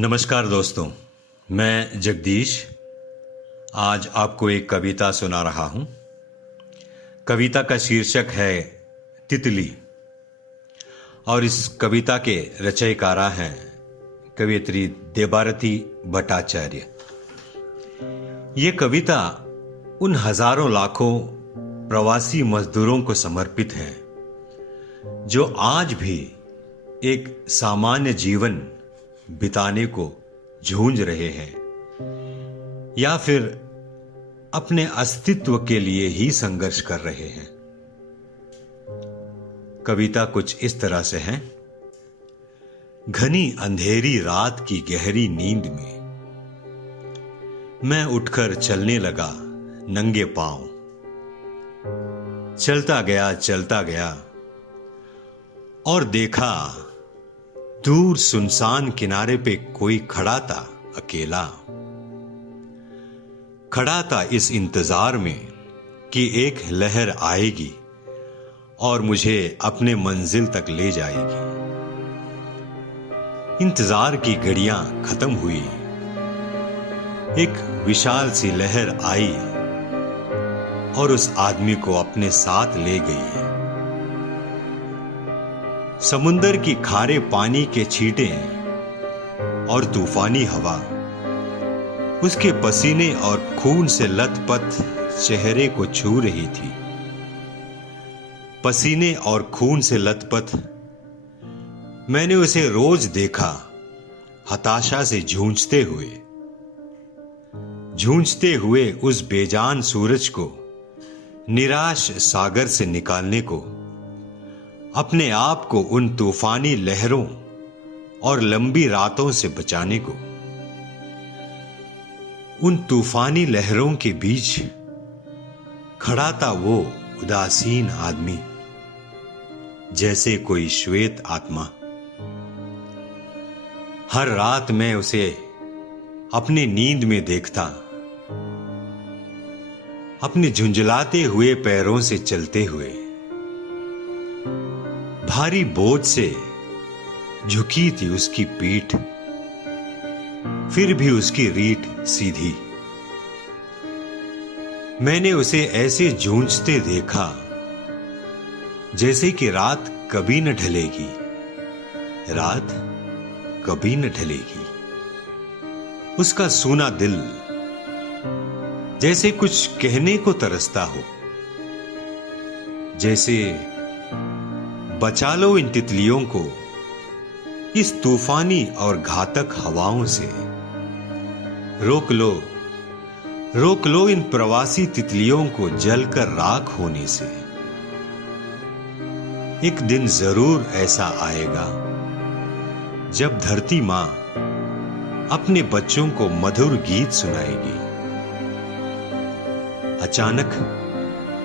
नमस्कार दोस्तों, मैं जगदीश आज आपको एक कविता सुना रहा हूं। कविता का शीर्षक है तितली और इस कविता के रचयिकारा हैं कवयित्री देबारती भट्टाचार्य। ये कविता उन हजारों लाखों प्रवासी मजदूरों को समर्पित है जो आज भी एक सामान्य जीवन बिताने को झूंझ रहे हैं या फिर अपने अस्तित्व के लिए ही संघर्ष कर रहे हैं। कविता कुछ इस तरह से है। घनी अंधेरी रात की गहरी नींद में मैं उठकर चलने लगा नंगे पांव। चलता गया और देखा दूर सुनसान किनारे पे कोई खड़ा था, अकेला खड़ा था इस इंतजार में कि एक लहर आएगी और मुझे अपने मंजिल तक ले जाएगी। इंतजार की घड़ियां खत्म हुई, एक विशाल सी लहर आई और उस आदमी को अपने साथ ले गई। समुंदर की खारे पानी के छींटे और तूफानी हवा उसके पसीने और खून से लथपथ चेहरे को छू रही थी। पसीने और खून से लथपथ मैंने उसे रोज देखा, हताशा से झूंझते हुए उस बेजान सूरज को, निराश सागर से निकालने को, अपने आप को उन तूफानी लहरों और लंबी रातों से बचाने को। उन तूफानी लहरों के बीच खड़ा था वो उदासीन आदमी, जैसे कोई श्वेत आत्मा। हर रात मैं उसे अपनी नींद में देखता, अपने झुंझलाते हुए पैरों से चलते हुए। भारी बोझ से झुकी थी उसकी पीठ, फिर भी उसकी रीठ सीधी। मैंने उसे ऐसे जूझते देखा जैसे कि रात कभी न ढलेगी, रात कभी न ढलेगी। उसका सूना दिल जैसे कुछ कहने को तरसता हो, जैसे बचा लो इन तितलियों को इस तूफानी और घातक हवाओं से। रोक लो इन प्रवासी तितलियों को जलकर राख होने से। एक दिन जरूर ऐसा आएगा जब धरती मां अपने बच्चों को मधुर गीत सुनाएगी। अचानक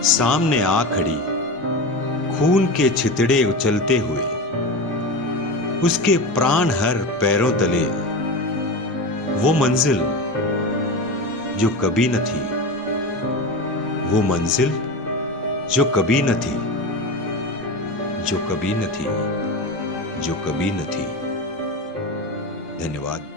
सामने आ खड़ी खून के छितड़े उछलते हुए उसके प्राण हर पैरों तले वो मंजिल जो कभी न थी, वो मंजिल जो कभी न थी, जो कभी न थी, जो कभी न थी। धन्यवाद।